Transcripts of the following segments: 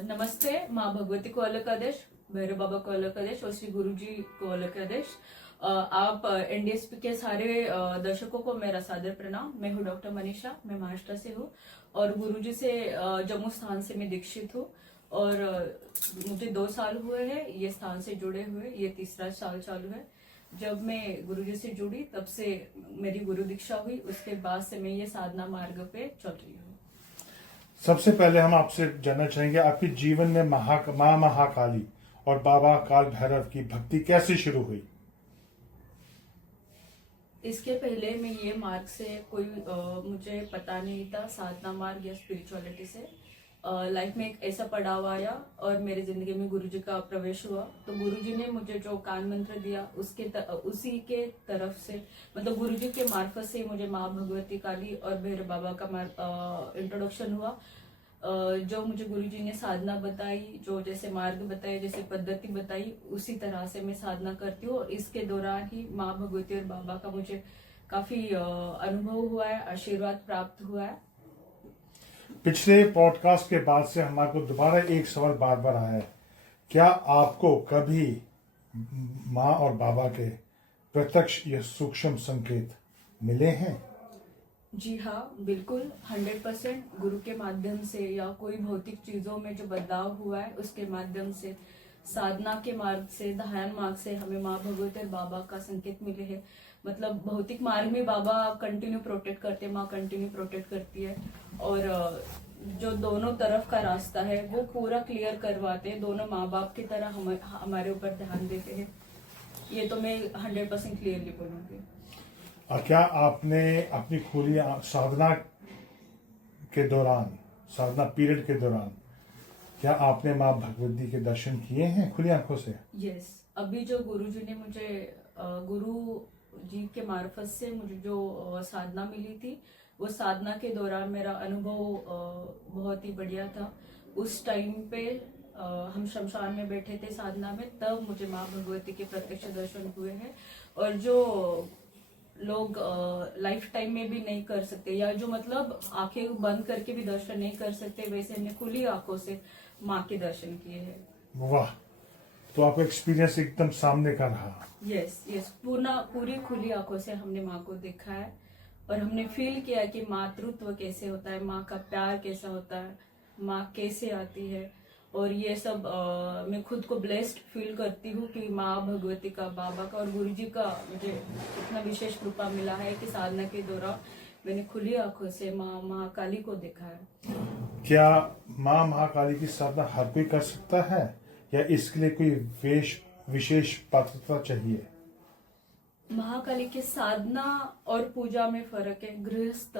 नमस्ते। माँ भगवती को अलग आदेश, भैरव बाबा को अलग आदेश और श्री गुरु जी को अलग आदेश। आप एनडीएसपी के सारे दर्शकों को मेरा सादर प्रणाम। मैं हूँ डॉक्टर मनीषा, मैं महाराष्ट्र से हूँ और गुरु जी से जम्मू स्थान से मैं दीक्षित हूँ और मुझे 2 साल हुए हैं ये स्थान से जुड़े हुए। ये 3रा साल चालू है। जब मैं गुरु जी से जुड़ी तब से मेरी गुरु दीक्षा हुई, उसके बाद से मैं ये साधना मार्ग पे चल रही हूँ। सबसे पहले हम आपसे जानना चाहेंगे आपके जीवन में माँ महाकाली और बाबा काल भैरव की भक्ति कैसे शुरू हुई? इसके पहले मैं ये मार्ग से कोई मुझे पता नहीं था, साधना मार्ग या स्पिरिचुअलिटी से। लाइफ में एक ऐसा पड़ाव आया और मेरे जिंदगी में गुरुजी का प्रवेश हुआ। तो गुरुजी ने मुझे जो कान मंत्र दिया उसी के तरफ से, मतलब गुरुजी के मार्फत से मुझे माँ भगवती काली और भैरव बाबा का इंट्रोडक्शन हुआ। जो मुझे गुरुजी ने साधना बताई, जो जैसे मार्ग बताए, जैसे पद्धति बताई, उसी तरह से मैं साधना करती हूँ। इसके दौरान ही माँ भगवती और बाबा का मुझे काफी अनुभव हुआ है, आशीर्वाद प्राप्त हुआ है। पिछले पॉडकास्ट के बाद से हमारे को दोबारा एक सवाल बार बार आया है, क्या आपको कभी माँ और बाबा के प्रत्यक्ष या सूक्ष्म संकेत मिले हैं? जी हाँ, बिल्कुल 100% गुरु के माध्यम से या कोई भौतिक चीजों में जो बदलाव हुआ है उसके माध्यम से, साधना के मार्ग से, ध्यान मार्ग से हमें माँ भगवती और बाबा का संकेत मिले हैं। मतलब भौतिक मार्ग में बाबा कंटिन्यू प्रोटेक्ट करते हैं, माँ कंटिन्यू प्रोटेक्ट करती है और जो दोनों तरफ का रास्ता है वो पूरा क्लियर करवाते हैं। दोनों माँ बाप की तरह हमारे ऊपर ध्यान देते हैं। ये तो मैं 100% क्लियरली बोलूंगी। क्या आपने अपनी खुली साधना के दौरान, साधना पीरियड के दौरान, क्या आपने माँ भगवती के दर्शन किए हैं खुली आंखों से? यस, अभी जो गुरुजी ने मुझे गुरु जी के मार्फत से मुझे जो साधना मिली थी, वो साधना के दौरान मेरा अनुभव बहुत ही बढ़िया था। उस टाइम पे हम शमशान में बैठे थे साधना में, तब मुझे माँ भगवती के प्रत्यक्ष दर्शन हुए हैं। और जो लोग लाइफ टाइम में भी नहीं कर सकते या जो मतलब आंखें बंद करके भी दर्शन नहीं कर सकते, वैसे हमने खुली आंखों से माँ के दर्शन किए हैं। वाह, तो आपका एक्सपीरियंस एकदम सामने का रहा। यस, पूरी खुली आंखों से हमने माँ को देखा है और हमने फील किया कि मातृत्व कैसे होता है, माँ का प्यार कैसा होता है, माँ कैसे आती है। और ये सब मैं खुद को ब्लेस्ड फील करती हूँ कि माँ भगवती का, बाबा का और गुरुजी का मुझे इतना विशेष कृपा मिला है कि साधना के दौरान मैंने खुली आंखों से माँ महाकाली को देखा है। क्या माँ महाकाली की साधना हर कोई कर सकता है या इसके लिए कोई विशेष पात्रता चाहिए? महाकाली की साधना और पूजा में फर्क है। गृहस्थ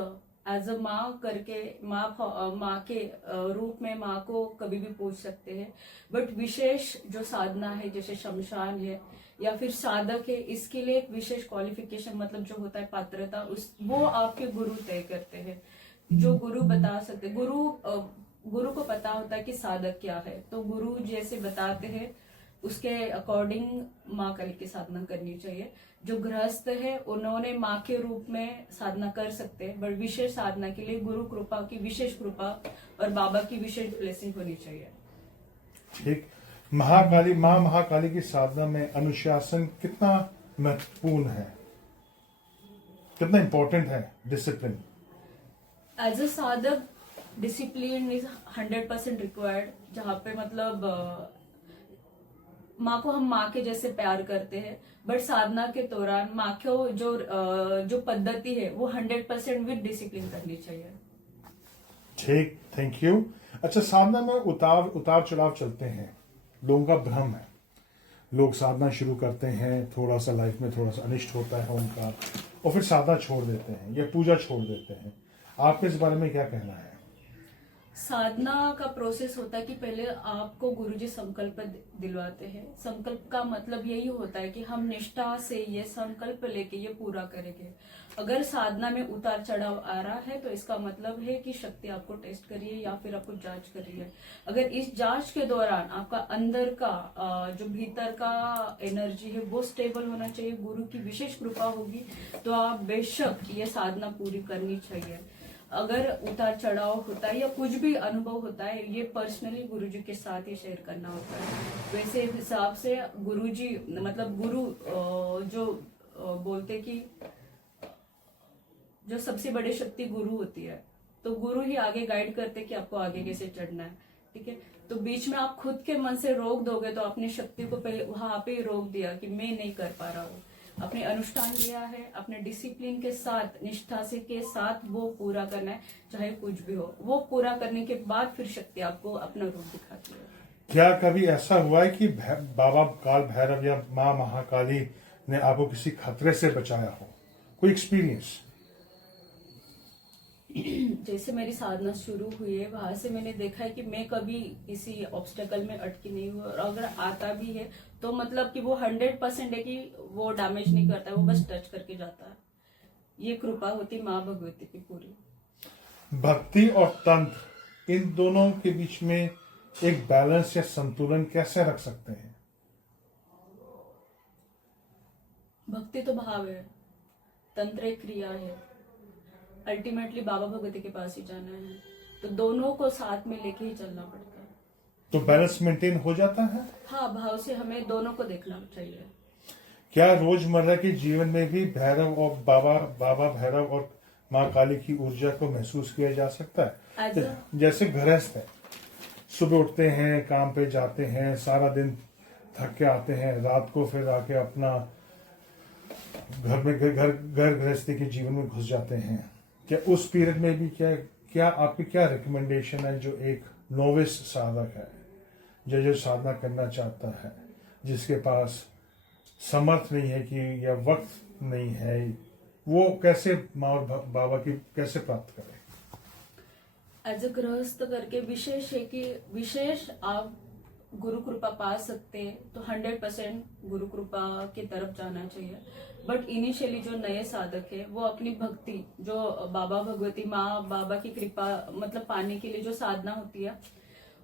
एज अ माँ करके माँ के रूप में माँ को कभी भी पूज सकते हैं, बट विशेष जो साधना है जैसे शमशान है या फिर साधक है, इसके लिए एक विशेष क्वालिफिकेशन, मतलब जो होता है पात्रता, वो आपके गुरु तय करते हैं। जो गुरु बता सकते, गुरु को पता होता है कि साधक क्या है, तो गुरु जैसे बताते हैं उसके अकॉर्डिंग माँ काली की साधना करनी चाहिए। जो गृहस्थ है उन्होंने माँ के रूप में साधना कर सकते हैं, बट विशेष साधना के लिए गुरु कृपा की विशेष कृपा और बाबा की विशेष ब्लेसिंग होनी चाहिए। ठीक। माँ महाकाली की साधना में अनुशासन कितना महत्वपूर्ण है, कितना इंपॉर्टेंट है डिसिप्लिन? एज अ साधक डिसिप्लिन इज 100% रिक्वायर्ड। जहाँ पे मतलब माँ को हम माँ के जैसे प्यार करते हैं, बट साधना के दौरान माँ को जो पद्धति है वो 100% विद डिसिप्लिन करनी चाहिए। ठीक, थैंक यू। अच्छा, साधना में उतार चढ़ाव चलते हैं, लोगों का भ्रम है। लोग साधना शुरू करते हैं, थोड़ा सा लाइफ में थोड़ा सा अनिष्ट होता है उनका, और फिर साधना छोड़ देते हैं या पूजा छोड़ देते हैं। आपके इस बारे में क्या कहना है? साधना का प्रोसेस होता है कि पहले आपको गुरुजी संकल्प दिलवाते हैं। संकल्प का मतलब यही होता है कि हम निष्ठा से ये संकल्प लेके ये पूरा करेंगे। अगर साधना में उतार चढ़ाव आ रहा है तो इसका मतलब है कि शक्ति आपको टेस्ट कर रही है या फिर आपको जांच कर रही है। अगर इस जांच के दौरान आपका अंदर का जो भीतर का एनर्जी है वो स्टेबल होना चाहिए, गुरु की विशेष कृपा होगी, तो आप बेशक ये साधना पूरी करनी चाहिए। अगर उतार चढ़ाव होता है या कुछ भी अनुभव होता है, ये पर्सनली गुरुजी के साथ ही शेयर करना होता है। वैसे हिसाब से गुरुजी मतलब गुरु जो बोलते कि जो सबसे बड़ी शक्ति गुरु होती है, तो गुरु ही आगे गाइड करते कि आपको आगे कैसे चढ़ना है। ठीक है, तो बीच में आप खुद के मन से रोक दोगे तो अपनी शक्ति को वहां पे ही रोक दिया कि मैं नहीं कर पा रहा हूँ। अपने अनुष्ठान लिया है, अपने डिसिप्लिन के साथ, निष्ठा से के साथ वो पूरा करना है, चाहे कुछ भी हो। वो पूरा करने के बाद फिर शक्ति आपको अपना रूप दिखाती है। क्या कभी ऐसा हुआ है कि बाबा काल भैरव या माँ महाकाली ने आपको किसी खतरे से बचाया हो? कोई एक्सपीरियंस? जैसे मेरी साधना शुरू हुई है, वहां से मैंने देखा है कि मैं कभी किसी ऑब्स्टेकल में अटकी नहीं हुई, और अगर आता भी है तो मतलब कि वो 100% है कि वो डैमेज नहीं करता है, वो बस टच करके जाता है। ये कृपा होती माँ भगवती की पूरी। भक्ति और तंत्र, इन दोनों के बीच में एक बैलेंस या संतुलन कैसे रख सकते हैं? भक्ति तो भाव है, तंत्र एक क्रिया है, अल्टीमेटली बाबा भगवती के पास ही जाना है, तो दोनों को साथ में लेके ही चलना पड़ता है। तो बैलेंस मेंटेन हो जाता है? हाँ, भाव से हमें दोनों को देखना चाहिए। क्या रोजमर्रा के जीवन में भी भैरव और बाबा भैरव और माँ काली की ऊर्जा को महसूस किया जा सकता है? जैसे गृहस्थ है, सुबह उठते हैं, काम पे जाते हैं, सारा दिन थक के आते हैं, रात को फिर आके अपना घर गृहस्थी के जीवन में घुस जाते हैं। क्या उस पीरियड में भी क्या आपकी क्या रिकमेंडेशन है, जो एक नोविस साधक है, जो साधना करना चाहता है, जिसके पास समर्थ नहीं है कि या वक्त नहीं है, वो कैसे माँ और बाबा की कैसे प्राप्त करे? एज अ गृहस्थ करके विशेष है कि विशेष आप गुरु कृपा पा सकते हैं, तो 100% गुरु कृपा की तरफ जाना चाहिए। बट इनिशियली जो नए साधक है, वो अपनी भक्ति जो बाबा भगवती माँ बाबा की कृपा मतलब पाने के लिए जो साधना होती है,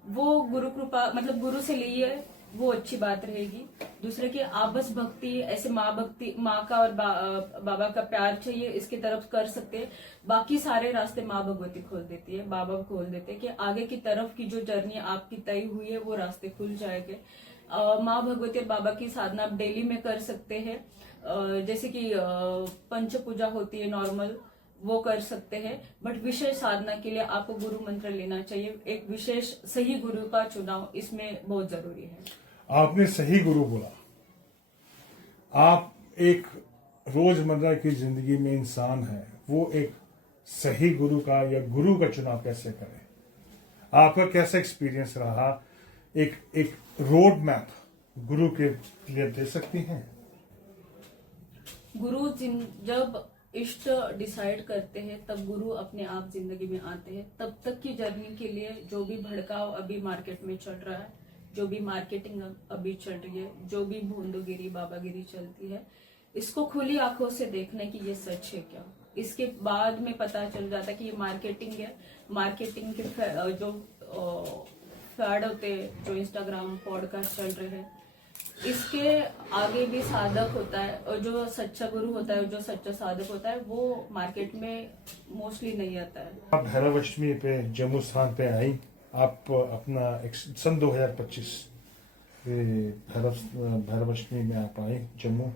वो गुरु कृपा मतलब गुरु से ली है, वो अच्छी बात रहेगी। दूसरे की आप बस भक्ति ऐसे माँ का और बाबा का प्यार चाहिए, इसकी तरफ कर सकते हैं। बाकी सारे रास्ते माँ भगवती खोल देती है, बाबा खोल देते हैं कि आगे की तरफ की जो जर्नी आपकी तय हुई है वो रास्ते खुल जाएंगे। माँ भगवती और बाबा की साधना आप डेली में कर सकते हैं। जैसे कि पंच पूजा होती है नॉर्मल, वो कर सकते हैं। बट विशेष साधना के लिए आपको गुरु मंत्र लेना चाहिए। एक विशेष सही गुरु का चुनाव इसमें बहुत जरूरी है। आपने सही गुरु बोला। आप एक रोजमर्रा की जिंदगी में इंसान है, वो एक सही गुरु का या गुरु का चुनाव कैसे करें? आपका कैसा एक्सपीरियंस रहा? एक रोड मैप गुरु के लिए दे सकती हैं? गुरु जब इष्ट डिसाइड करते हैं, तब गुरु अपने आप जिंदगी में आते हैं। तब तक की जर्नी के लिए जो भी भड़काव अभी मार्केट में चल रहा है, जो भी मार्केटिंग अभी चल रही है, जो भी भोंदूगिरी बाबागिरी चलती है, इसको खुली आंखों से देखना कि ये सच है क्या। इसके बाद में पता चल जाता है कि ये मार्केटिंग है। मार्केटिंग के जो फैड होते हैं, जो इंस्टाग्राम पॉडकास्ट चल रहे हैं, इसके आगे भी साधक होता है, और जो सच्चा गुरु होता है, जो सच्चा साधक होता है, वो मार्केट में मोस्टली नहीं आता है। आप भैरवाष्टमी पे जम्मू स्थान पे आई, आप अपना सन 2025 भैरवाष्टमी में आप आए जम्मू,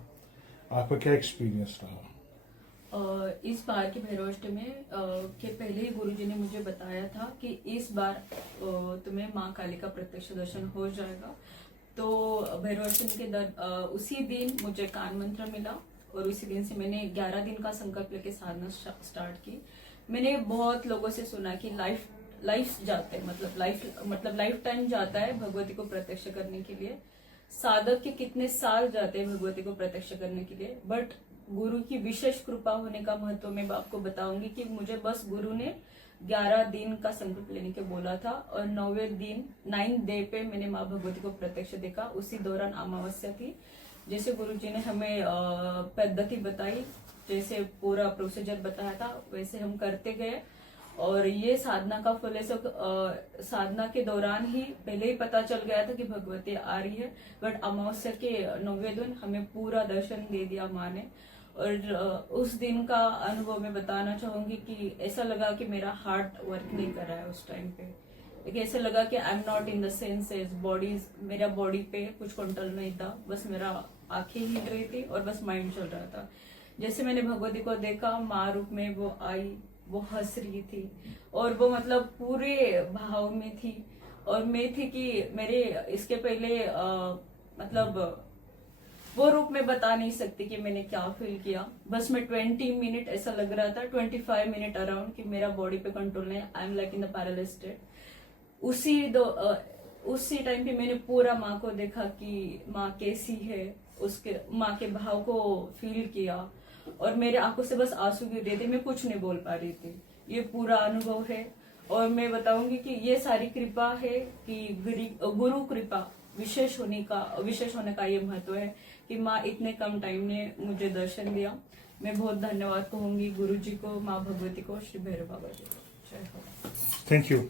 आपका क्या एक्सपीरियंस रहा? इस बार की भैरवाष्टमी के पहले ही गुरुजी ने मुझे बताया था कि इस बार तुम्हें माँ काली का प्रत्यक्ष दर्शन हो जाएगा। तो भैरवाष्टमी के उसी दिन मुझे कान मंत्र मिला, और उसी दिन से मैंने 11 दिन का संकल्प लेके साधना स्टार्ट की। मैंने बहुत लोगों से सुना कि लाइफ जाते हैं, मतलब लाइफ टाइम जाता है भगवती को प्रत्यक्ष करने के लिए। साधक के कितने साल जाते हैं भगवती को प्रत्यक्ष करने के लिए। बट गुरु की विशेष कृपा होने का महत्व मैं आपको बताऊंगी कि मुझे बस गुरु ने 11 दिन का संकल्प लेने के बोला था, और 9वें दिन 9th डे पे मैंने माँ भगवती को प्रत्यक्ष देखा। उसी दौरान अमावस्या थी। जैसे गुरुजी ने हमें पद्धति बताई, जैसे पूरा प्रोसीजर बताया था, वैसे हम करते गए। और ये साधना का फल है। साधना के दौरान ही पहले ही पता चल गया था कि भगवती आ रही है, बट अमावस्या के 9वें दिन हमें पूरा दर्शन दे दिया माँ ने। और उस दिन का अनुभव मैं बताना चाहूंगी कि ऐसा लगा कि मेरा हार्ट वर्क नहीं कर रहा है उस टाइम पे। एक ऐसे लगा कि I am not in the senses, मेरा बॉडी पे कुछ कंट्रोल नहीं था, बस मेरा आंखें हिल रही थी और बस माइंड चल रहा था। जैसे मैंने भगवती को देखा, माँ रूप में वो आई, वो हंस रही थी और वो मतलब पूरे भाव में थी। और मैं थी कि मेरे इसके पहले मतलब वो रूप में बता नहीं सकती कि मैंने क्या फील किया। बस मैं 20 मिनट ऐसा लग रहा था, 25 मिनट अराउंड, कि मेरा बॉडी पे कंट्रोल नहीं, I am like in the paralyse state. उसी टाइम पे मैंने पूरा माँ को देखा कि माँ कैसी है, उसके माँ के भाव को फील किया और मेरे आंखों से बस आंसू गिर रहे थे, मैं कुछ नहीं बोल पा रही थी। ये पूरा अनुभव है और मैं बताऊंगी कि ये सारी कृपा है कि गुरु कृपा विशेष होने का ये महत्व है कि माँ इतने कम टाइम में मुझे दर्शन दिया। मैं बहुत धन्यवाद कहूंगी गुरु जी को, माँ भगवती को, श्री भैरव बाबा जी को। जय हो। Thank you.